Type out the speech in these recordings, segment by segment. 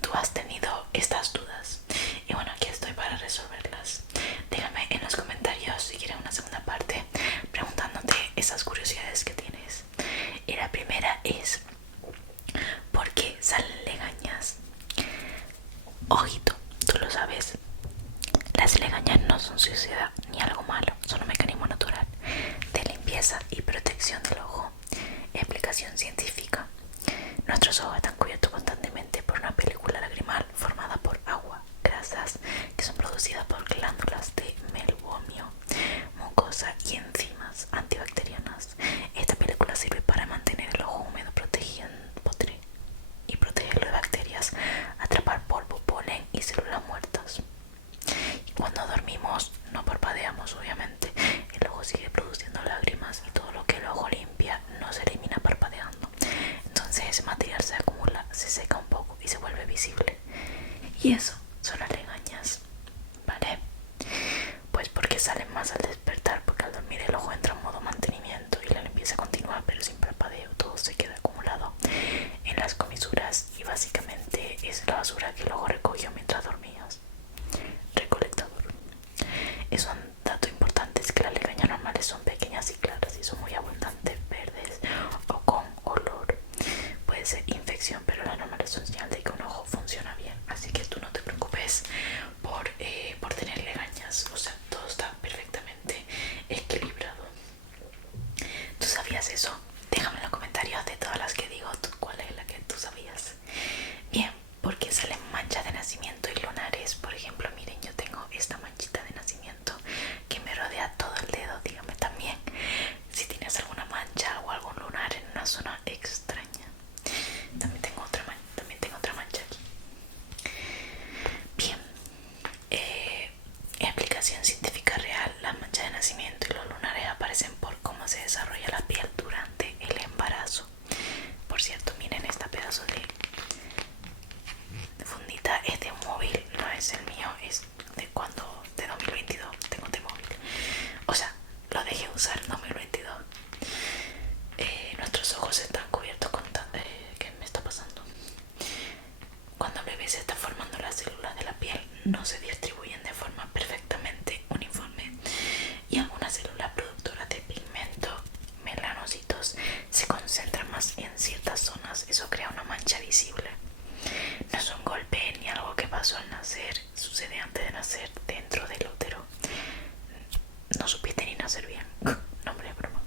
tú has tenido estas dudas. Y bueno, aquí estoy para resolverlas. Déjame en los comentarios si quieres una segunda parte preguntándote esas curiosidades que tienes. Y la primera es: ¿por qué salen legañas? Ojito, tú lo sabes. Las legañas no son suciedad ni algo malo, son un mecanismo natural de limpieza y protección del ojo. Explicación científica: nuestros ojos están cubiertos constantemente por una película lagrimal formada por agua, grasas que son producidas por glándulas de melbomio, mucosa y enzimas antibacterianas. Esta película sirve para mantener el ojo húmedo y protegerlo de bacterias, atrapar polvo, polen y células muertas. Cuando dormimos no parpadeamos, obviamente. El ojo sigue produciendo lágrimas y todo lo que el ojo limpia no se elimina parpadeando. Entonces ese material se acumula, se seca un poco y se vuelve visible. Y eso son las legañas, ¿vale? Pues porque salen más al despertar, porque al dormir el ojo entra en modo mantenimiento y la limpieza continúa pero sin parpadeo. Todo se queda acumulado en las comisuras y básicamente es la basura que el ojo recogió mientras dormías. Recolectador. Es un dato importante, es que las legañas normales son pequeñas y claras y son muy abundantes, verdes o con olor. Puede ser infección, pero las normales son señal de que un ojo funciona bien, así que tú no te preocupes por tener legañas. O sea, todo está perfectamente equilibrado. ¿Tú sabías eso? Déjame en los comentarios de todas las que digo cuál es la que tú sabías. Bien, porque salen manchas de nacimiento y lunares. Por ejemplo, miren, yo tengo esta manchita de nacimiento que me rodea todo el dedo. Dígame también si tienes alguna mancha o algún lunar en una zona extraña. También tengo otra mancha aquí. Bien, explicación científica real: las manchas de nacimiento y los lunares aparecen por cómo se desarrolla la piel durante el embarazo. Por cierto, miren esta pedazo de fundita, es de un móvil, no es el mío, es de 2022, tengo este móvil. O sea, lo dejé usar en 2022. Nuestros ojos están cubiertos con... ¿qué me está pasando? Cuando el bebé se está formando, las células de la piel no se distribuyen de forma perfectamente uniforme y algunas células productoras de pigmento, melanocitos, se concentran más en ciertas zonas. Eso crea una mancha visible. No es un golpe ni algo que pasó al nacer, sucede antes de nacer dentro del útero. No supiste ni nacer bien. No, hombre, es broma.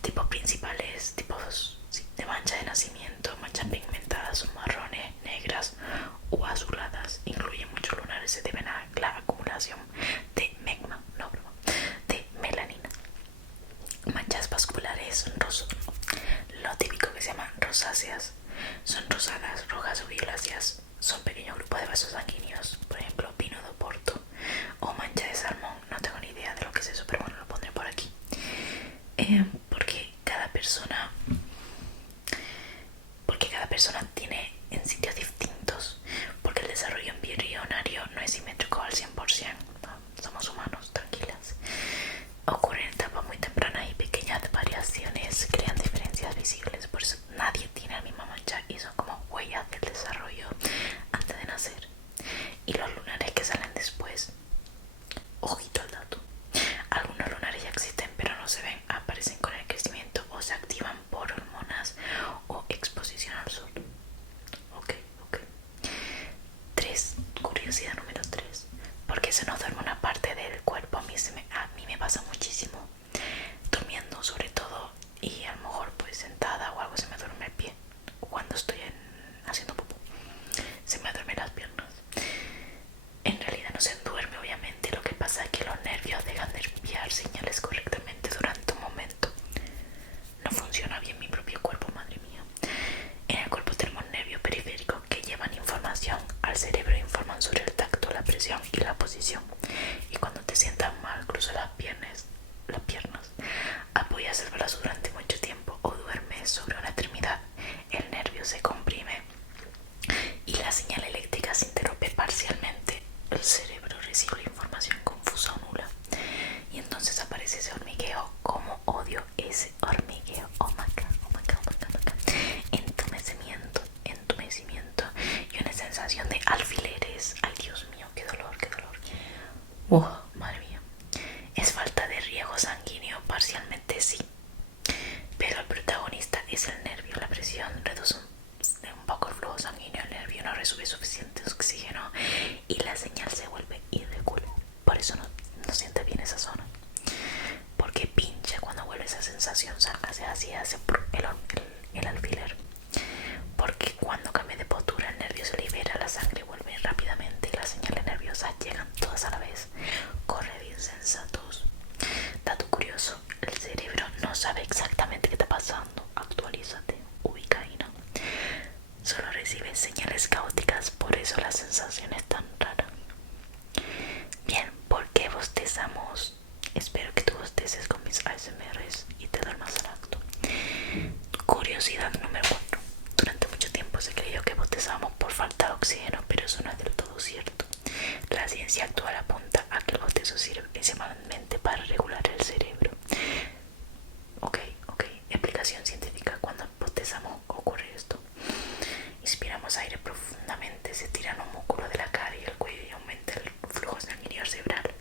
Tipos principales, tipos de mancha de nacimiento: manchas pigmentadas son marrones, negras o azuladas. Incluyen muchos lunares, se deben a la acumulación de megma, no broma, de melanina. Manchas vasculares rosos, lo típico que se llaman rosáceas, son rosadas, rojas o violáceas. Son pequeños grupos de vasos sanguíneos, por ejemplo pino de Oporto o mancha de salmón. No tengo ni idea de lo que es eso, pero bueno, lo pondré por aquí. Porque cada persona tiene en sitios distintos, porque el desarrollo embrionario no es simétrico al 100%. ¿No? Somos humanos, tranquilas. Ocurren en etapas muy tempranas y pequeñas variaciones crean diferencias visibles. Por eso nadie tiene la misma mancha y son como huellas del desarrollo antes de nacer. Y los lunares recibe suficiente oxígeno y la señal se vuelve irregular. Por eso no siente bien esa zona, porque pincha cuando vuelve esa sensación, hace así, hace el alfiler. Porque cuando cambia de postura el nervio se libera, la sangre vuelve rápidamente y las señales nerviosas llegan todas a la vez. Corre bien, sensatos. Dato curioso, el cerebro no sabe exactamente qué está pasando. Actualízate, ubicaína. Solo recibe señales caóticas, por eso la sensación es tan rara. Bien, ¿por qué bostezamos? Espero que tú bosteces con mis ASMRs y te duermas al acto. Curiosidad número 4. Durante mucho tiempo se creyó que bostezamos por falta de oxígeno, pero eso no es del todo cierto. La ciencia actual apunta a que el bostezo sirve principalmente para regular el cerebro. Ok. Explicación científica. Cuando bostezamos ocurre esto. Inspiramos aire profundamente, se tiran un músculo de la cara y el cuello y aumenta el flujo sanguíneo cerebral.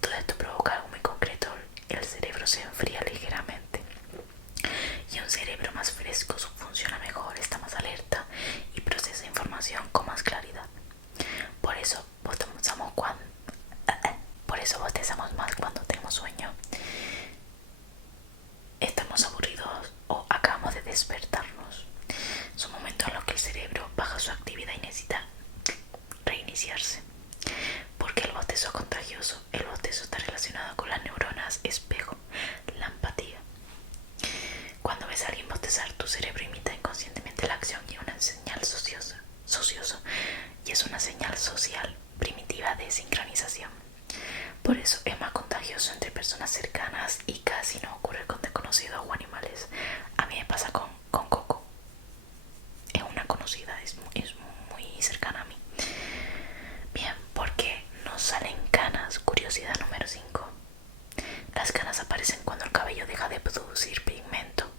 Todo esto provoca algo muy concreto: el cerebro se enfría ligeramente. Y un cerebro más fresco funciona mejor, está más alerta y procesa información con más claridad. Por eso bostezamos más cuando tenemos sueño, estamos aburridos o acabamos de despertarnos. Son momentos en los que el cerebro baja su actividad y necesita reiniciarse. Porque el bostezo es contagioso. El bostezo está relacionado con las neuronas espejo, la empatía. Cuando ves a alguien bostezar, tu cerebro imita inconscientemente la acción y una señal socioso, y es una señal social primitiva de sincronización. Por eso es más contagioso entre personas cercanas y casi no ocurre con desconocidos o animales. A mí me pasa con Coco. Es una conocida, es muy cercana a mí. Bien, ¿por qué nos salen canas? Curiosidad número 5. Las canas aparecen cuando el cabello deja de producir pigmento.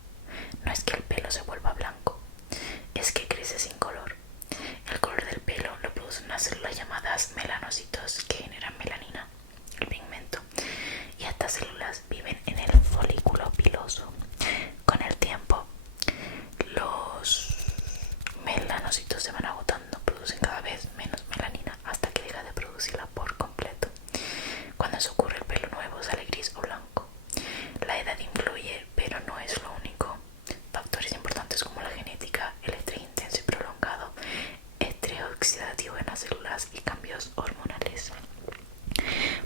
No es que el pelo se vuelva blanco, es que crece sin color. El color del pelo lo producen unas células llamadas melanocitos que generan melanina, el pigmento, y estas células viven en el folículo piloso. Con el tiempo, los melanocitos se van agotando, producen cada vez menos melanina hasta que deja de producirla por completo. Cuando eso ocurre, el pelo nuevo sale gris o blanco. La edad influye, pero no es lo único. Factores importantes como la genética, el estrés intenso y prolongado, estrés oxidativo en las células y cambios hormonales.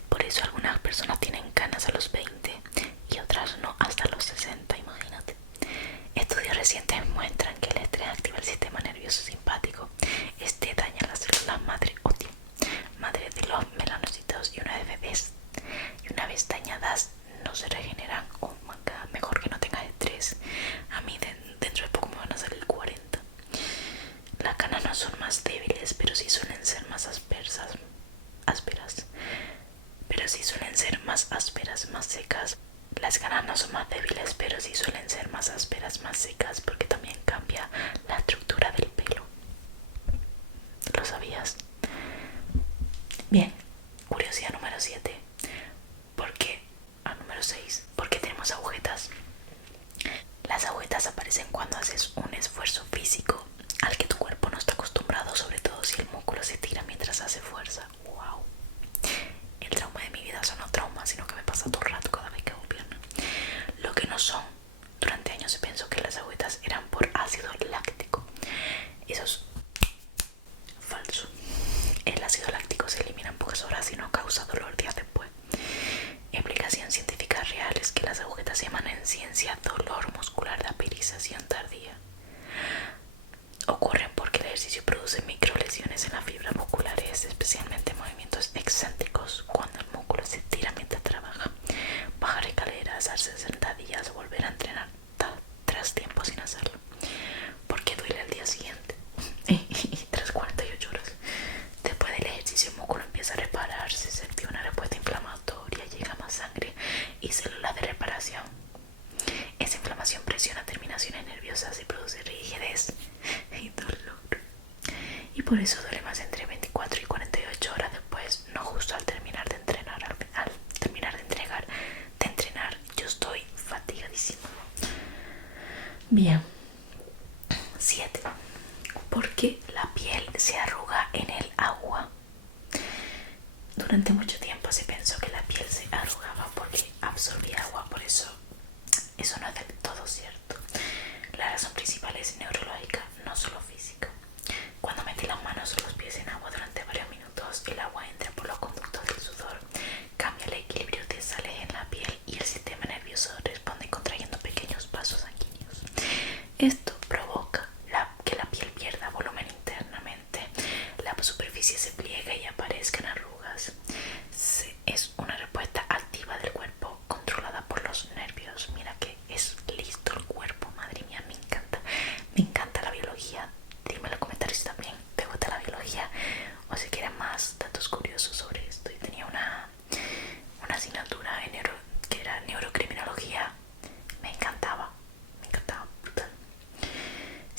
Por eso algunas personas tienen canas a los 20 y otras no hasta los 60, imagínate. Estudios recientes muestran que el estrés activa el sistema nervioso simpático. Este daña las células madre de los melanocitos, y una vez dañadas no se regeneran. Oh my God, mejor que no tengas estrés. A mí dentro de poco me van a salir 40. Las canas no son más débiles, pero sí suelen ser más ásperas. Más secas. Las canas no son más débiles, pero sí suelen ser más ásperas, más secas, porque también cambia la estructura del pelo. ¿Lo sabías? Bien, curiosidad número 7. Número 6. ¿Por qué tenemos agujetas? Las agujetas aparecen cuando haces un esfuerzo físico al que tu cuerpo no está acostumbrado, sobre todo si el músculo se tira mientras hace fuerza. ¡Wow! El trauma de mi vida son no traumas, sino que me pasa todo el rato cada vez que hago pierna. Lo que no son. Durante años se pensó que las agujetas eran por ácido láctico. Eso es falso. El ácido láctico se elimina en pocas horas y no causa dolor días después. Explicación científica real es que las agujetas se llaman en ciencia dolor muscular de aperización tardía. Ocurren porque el ejercicio produce microlesiones en las fibras musculares, especialmente en movimientos excéntricos, cuando el músculo se tira mientras trabaja. Bajar escaleras, hacer sentadillas o volver a entrenar tras tiempo sin hacerlo. Porque duele al día siguiente y tras 48 horas. Después del ejercicio el músculo empieza a repararse, se activa una respuesta inflamatoria, llega más sangre y células de reparación. Esa inflamación presiona terminaciones nerviosas y produce rigidez y dolor. Y por eso duele más entre 24 y 48 horas después, no justo al terminar de entrenar. Al terminar de entrenar, yo estoy fatigadísima. Bien. 7. ¿Por qué la piel se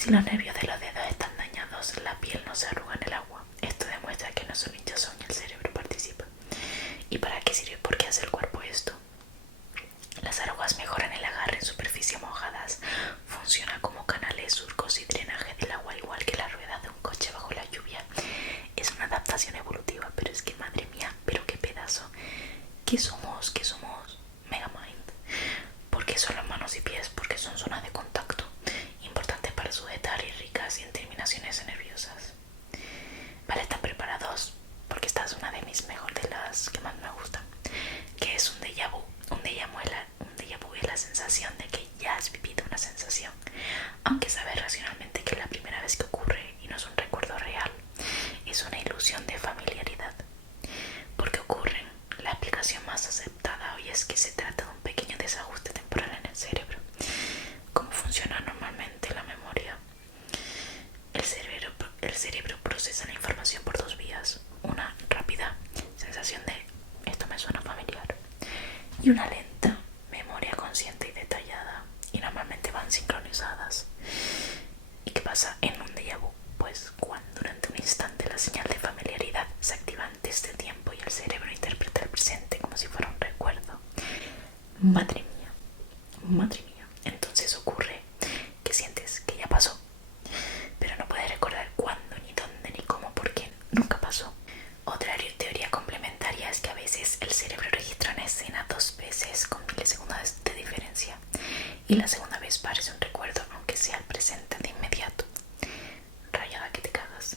Si los nervios de los dedos están dañados, la piel no se arruga en el agua. Esto demuestra que no son hinchazón y el cerebro participa. ¿Y para qué sirve? ¿Por qué hace el cuerpo esto? Las arrugas mejoran el agarre en superficies mojadas. Funciona como canales, surcos y drenaje del agua, igual que las ruedas de un coche bajo la lluvia. Es una adaptación evolutiva, pero es que madre mía, pero qué pedazo. ¿Qué somos? ¿Qué somos? Megamind. ¿Por qué son las manos y pies? Porque son zonas de contacto importantes para sujetar y ricas en terminaciones nerviosas. Vale, ¿están preparados? Porque esta es una de mis mejores, de las que más me gustan, que es un déjà vu. Un déjà vu es la sensación de que ya has vivido una sensación, aunque sabes racionalmente que es la primera vez que ocurre y no es un recuerdo real. Es una ilusión de familiaridad. ¿Por qué ocurren? La explicación más aceptada hoy es que se trata de un pequeño desajuste temporal en el cerebro. ¿Cómo funciona normalmente la memoria? El cerebro procesa la información por dos vías. Una rápida, sensación de esto me suena familiar, y una lenta, memoria consciente y detallada, y normalmente van sincronizadas. ¿Y qué pasa en un déjà vu? Pues cuando durante un instante la señal de familiaridad se activa antes de tiempo y el cerebro interpreta el presente como si fuera un recuerdo. Madre mía, madre mía. Entonces ocurre que sientes que ya pasó, pero no puedes recordar cuándo, ni dónde, ni cómo, porque nunca pasó. Otra teoría complementaria es que a veces el cerebro registra una escena dos veces con milisegundos de diferencia, y la segunda vez parece un recuerdo, aunque sea el presente de inmediato. Rayada que te cagas.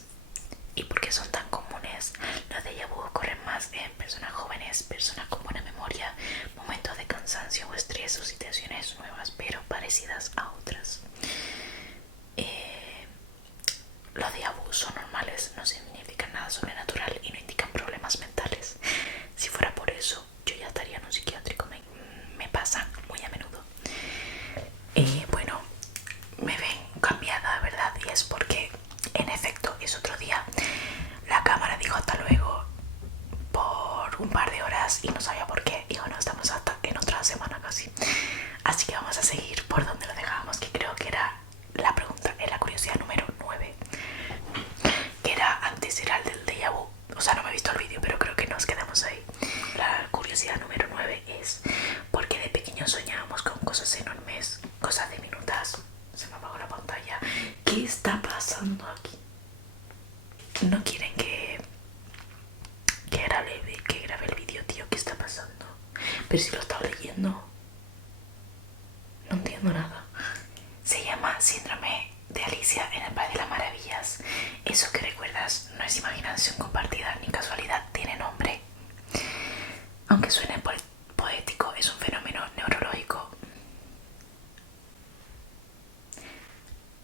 ¿Y por qué son tan comunes? Los déjà vu ocurren más en personas jóvenes, personas con buena memoria, momentos de cansancio o estrés o situaciones nuevas, pero parecidas a otras. Los déjà vu son normales, no significan nada sobrenatural y no indican problemas mentales. Si fuera por eso, yo ya estaría en un psiquiátrico. Me pasan muy a menudo. Bueno, me ven cambiada, ¿verdad? Y es porque, en efecto, es otro día. La cámara dijo hasta luego por un par de horas y no sabía por qué. Y bueno, estamos hasta en otra semana casi. Así que vamos a seguir por donde lo dejábamos, que creo que era la pregunta, la curiosidad número 9. Que era, antes era el del déjà vu. O sea, no me he visto el vídeo, pero creo que nos quedamos ahí. La curiosidad número 9 es: ¿por qué de pequeños soñábamos con cosas enormes, cosas diminutas? Se me apagó la pantalla. ¿Qué está pasando aquí? No quieren que grabe el vídeo, tío. ¿Qué está pasando? Pero si lo estaba leyendo, no entiendo nada. Se llama síndrome de Alicia en el País de las Maravillas. Eso que recuerdas no es imaginación compartida ni casualidad, tiene nombre. Aunque suene poético, es un fenómeno neurológico.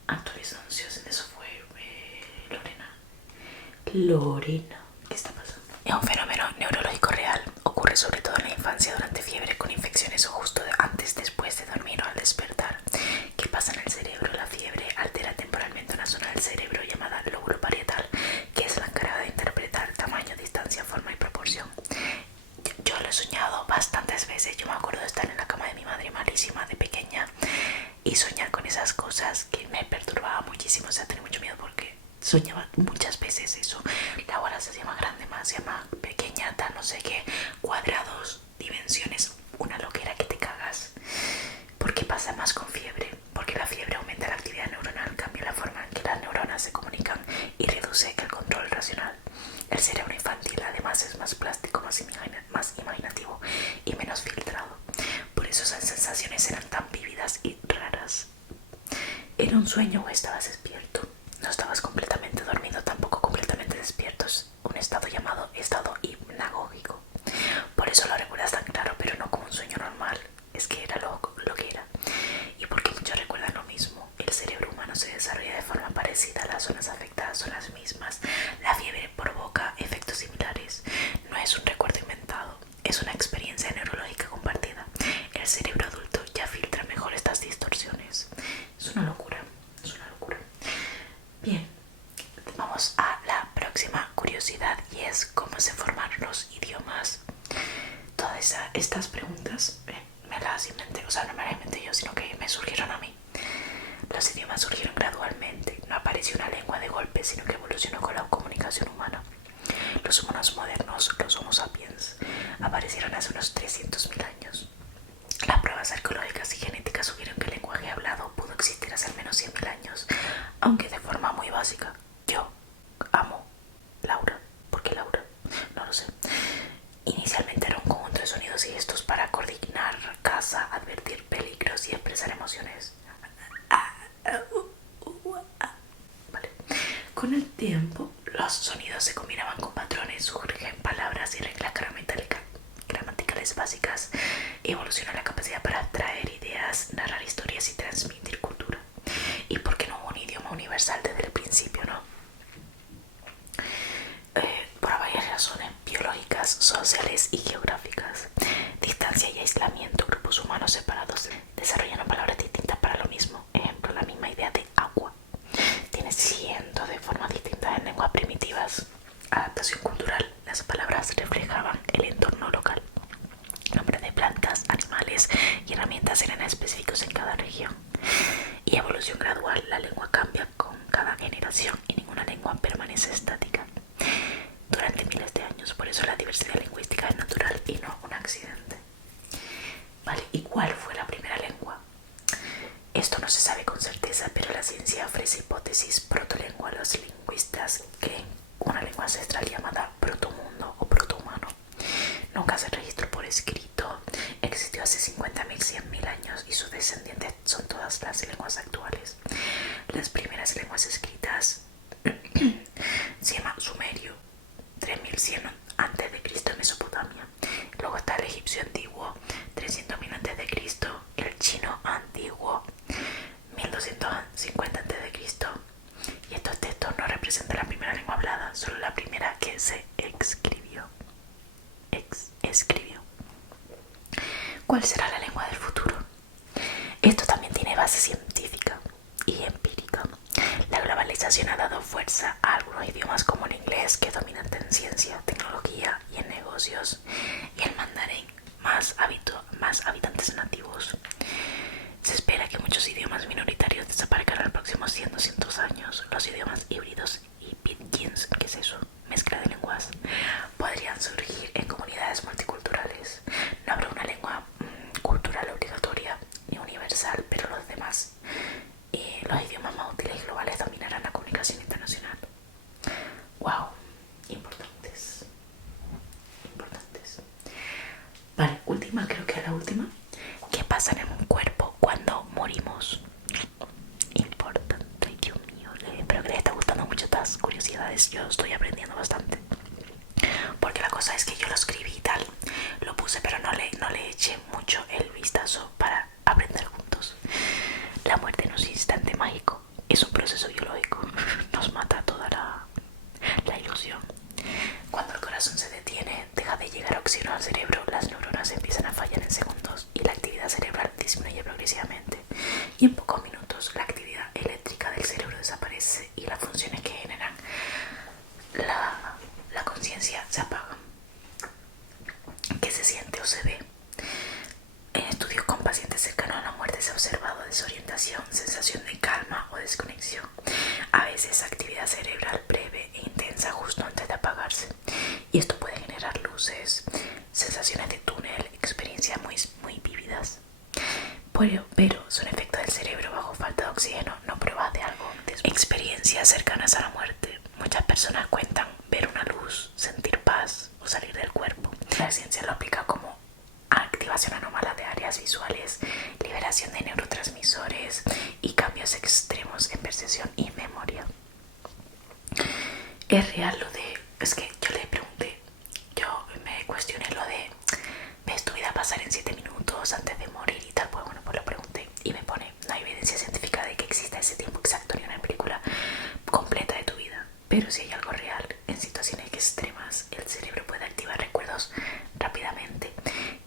Actualización de software. Lorena, ¿qué está pasando? Es un fenómeno neurológico real. Ocurre sobre todo en la infancia durante fiebre, con infecciones o justo antes, después de dormir o al despertar. ¿Qué pasa en el cerebro? La fiebre altera temporalmente una zona del cerebro llamada lóbulo parietal, que es la encargada de interpretar el tamaño, distancia, forma y proporción. Yo lo he soñado bastantes veces. Yo me acuerdo de estar en la cama de mi madre malísima de pequeña y soñar con esas cosas que me perturbaba muchísimo. O sea, tenía mucho miedo porque soñaba muchas veces eso. La bola se hacía más grande, más se llama pequeña, tal, no sé qué, cuadrados, dimensiones, una loquera que te cagas. ¿Por qué pasa más con fiebre? Porque la fiebre aumenta la actividad neuronal, cambia la forma en que las neuronas se comunican y reduce el control racional. El cerebro infantil además es más plástico, más imaginativo y menos filtrado. Por eso esas sensaciones eran tan vívidas y raras. ¿Era un sueño o estabas despierto? No estabas completamente dormido, tampoco completamente despierto. Es un estado llamado estado hipnagógico. Por eso lo recuerdas tan claro, pero no como un sueño normal. Es que era lo que era. Y porque muchos recuerdan lo mismo. El cerebro humano se desarrolla de forma parecida, las zonas afectadas son las mismas. La fiebre provoca efectos similares. No es un recuerdo inventado, es una experiencia neurológica compartida. El cerebro adulto ya filtra mejor estas distorsiones. Es una locura, es una locura. Bien, vamos a la próxima curiosidad, y es cómo se forman los idiomas. Todas estas preguntas me las inventé, o sea, no me las inventé yo, sino que me surgieron a mí. Los idiomas surgieron gradualmente, no apareció una lengua de golpe, sino que evolucionó con la comunicación humana. Los humanos modernos, los Homo sapiens, aparecieron hace unos 300.000 años. Las pruebas arqueológicas y genéticas sugieren que el lenguaje hablado pudo existir hace al menos 100.000 años, aunque de forma muy básica. Yo amo Laura. ¿Por qué Laura? No lo sé. Inicialmente era un conjunto de sonidos y gestos para coordinar caza, advertir peligros y expresar emociones. Vale. Con el tiempo, los sonidos se combinaban con patrones, surgen palabras y reglas gramaticales básicas. Evolucionó la capacidad para atraer ideas, narrar historias y transmitir cultura. ¿Y por qué no hubo un idioma universal desde el principio, no? Por varias razones biológicas, sociales y geográficas. Distancia y aislamiento, grupos humanos separados desarrollando palabras distintas para lo mismo. Ejemplo, la misma idea de agua tiene cientos de formas distintas en lenguas primitivas. Adaptación cultural, las palabras reflejaban el entorno local. Nombres de plantas, animales y herramientas eran específicos en cada región. Y evolución gradual, la lengua cambia con cada generación y ninguna lengua permanece estática durante miles de años. Por eso la diversidad lingüística es natural y no un accidente. Vale, ¿y cuál fue la primera lengua? Esto no se sabe con certeza, pero la ciencia ofrece hipótesis protolengua a los lingüistas que una lengua ancestral llamada protomundo o protohumano. Nunca se registró por escrito, existió hace 50.000, 100.000 años y sus descendientes son todas las lenguas actuales. Las primeras lenguas escritas se llama sumerio, 3100 a.C. en Mesopotamia. Luego está el egipcio antiguo, 300.000 a.C., el chino antiguo, 1250 a.C. Y estos textos no representan la primera lengua hablada, solo la primera que se escribió. ¿Cuál será la lengua del futuro? Esto también tiene base científica y empírica. La globalización ha dado fuerza a algunos idiomas como el inglés, que es dominante en ciencia, tecnología y en negocios, y el mandarín, más habitantes nativos. Se espera que muchos idiomas minoritarios desaparezcan en los próximos 100, 200 años. Los idiomas híbridos y pidgins, ¿qué es eso? Mezcla de lenguas, podrían surgir en comunidades multiculturales. No habrá una lengua cultural obligatoria ni universal, pero los demás, los idiomas más útiles y globales dominarán la comunicación internacional. Wow, importantes. Vale, última, creo que es la última. ¿Qué pasa en un cuerpo cuando morimos? Importante, Dios mío. Espero que les esté gustando mucho estas curiosidades. Yo estoy aprendiendo bastante. Porque la cosa es que yo lo escribí y tal, lo puse, pero no le eché mucho el vistazo para aprender juntos. La muerte no es un instante mágico, es un proceso biológico. Nos mata toda la ilusión. Cuando el corazón se detiene, deja de llegar oxígeno al cerebro, las neuronas empiezan a fallar en segundos y la actividad cerebral disminuye progresivamente. Y en pocos minutos la actividad eléctrica del cerebro desaparece y las funciones que generan la conciencia se apagan. ¿Qué se siente o se ve? En estudios con pacientes cercanos a la muerte se ha observado desorientación, sensación de calma o desconexión. A veces actividad cerebral breve e intensa justo antes de apagarse. Y esto puede generar luces, sensaciones de túnel, experiencias muy vívidas. Pero son efectos del cerebro bajo falta de oxígeno, no pruebas de algo. Experiencias cercanas a la muerte. Muchas personas cuentan ver una luz, sentir paz o salir del cuerpo. La ciencia lo aplica como activación anómala de áreas visuales, liberación de neurotransmisores y cambios extremos en percepción y memoria. Es real lo de... Es que yo le pregunté, yo me cuestioné lo de ¿ves tu vida pasar en 7 minutos antes de morir y tal? Pues bueno, pues lo pregunté y me pone, no hay evidencia científica de que exista ese tiempo exacto ni una película completa de tu vida, pero si hay algo real, en situaciones extremas el cerebro puede activar recuerdos rápidamente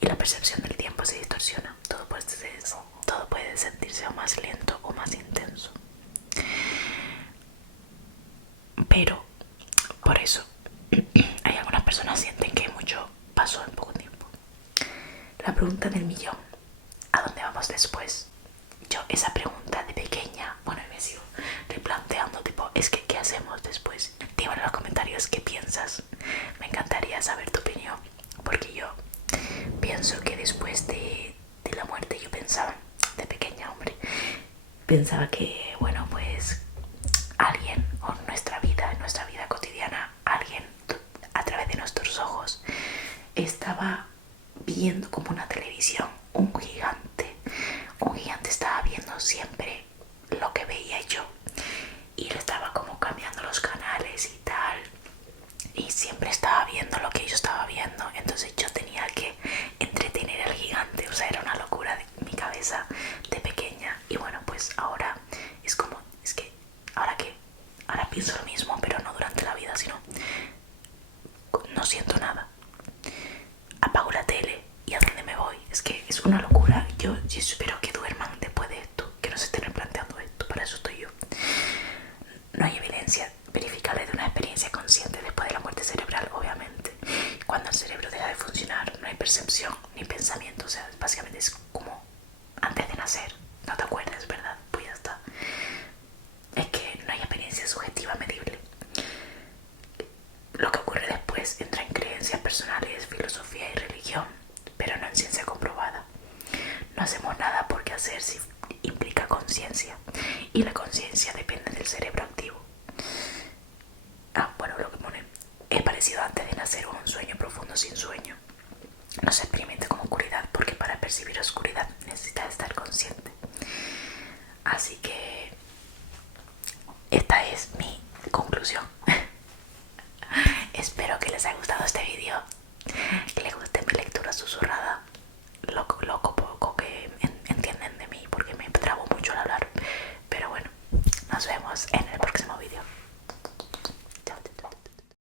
y la percepción del tiempo se distorsiona. Todo puede sentirse o más lento o más intenso. Pero por eso hay algunas personas que sienten que mucho pasó en poco tiempo. La pregunta del millón: ¿a dónde vamos después? Yo esa pregunta de pequeña me sigo replanteando, tipo, es que ¿qué hacemos después? Dime en los comentarios qué piensas. Me encantaría saber tu opinión, porque yo pienso que después de la muerte, yo pensaba, de pequeña, hombre, pensaba que, bueno, pues alguien, o en nuestra vida cotidiana, alguien a través de nuestros ojos estaba viendo como una televisión, un gigante estaba viendo siempre lo que veía yo, y le estaba como cambiando los canales y tal, y siempre estaba viendo lo que yo estaba viendo. Entonces yo tenía que entretener al gigante, o sea, era una locura de mi cabeza de pequeña. Y bueno, pues ahora es como, es que ahora pienso lo mismo, pero no durante la vida, sino no siento nada, apago la tele y a dónde me voy. Es que es una locura. Yo espero que duerman después de esto, que no se estén replanteando esto, para eso estoy yo. No hay evidencia verificable de una experiencia consciente después de la muerte cerebral, obviamente. Cuando el cerebro deja de funcionar, no hay percepción ni pensamiento, o sea, básicamente es como antes de nacer. No te acuerdas, ¿verdad? Pues ya está. Es que no hay experiencia subjetiva medible. Lo que ocurre después entra en creencias personales, filosofía y religión, pero no en ciencia comprobada. No hacemos nada porque hacer si implica conciencia, y la conciencia depende del cerebro activo. Bueno, lo que pone es parecido antes de nacer o a un sueño profundo sin sueño. No se experimente como oscuridad, porque para percibir oscuridad necesitas estar consciente. Así que esta es mi conclusión. Espero que les haya gustado este vídeo, que les guste mi lectura susurrada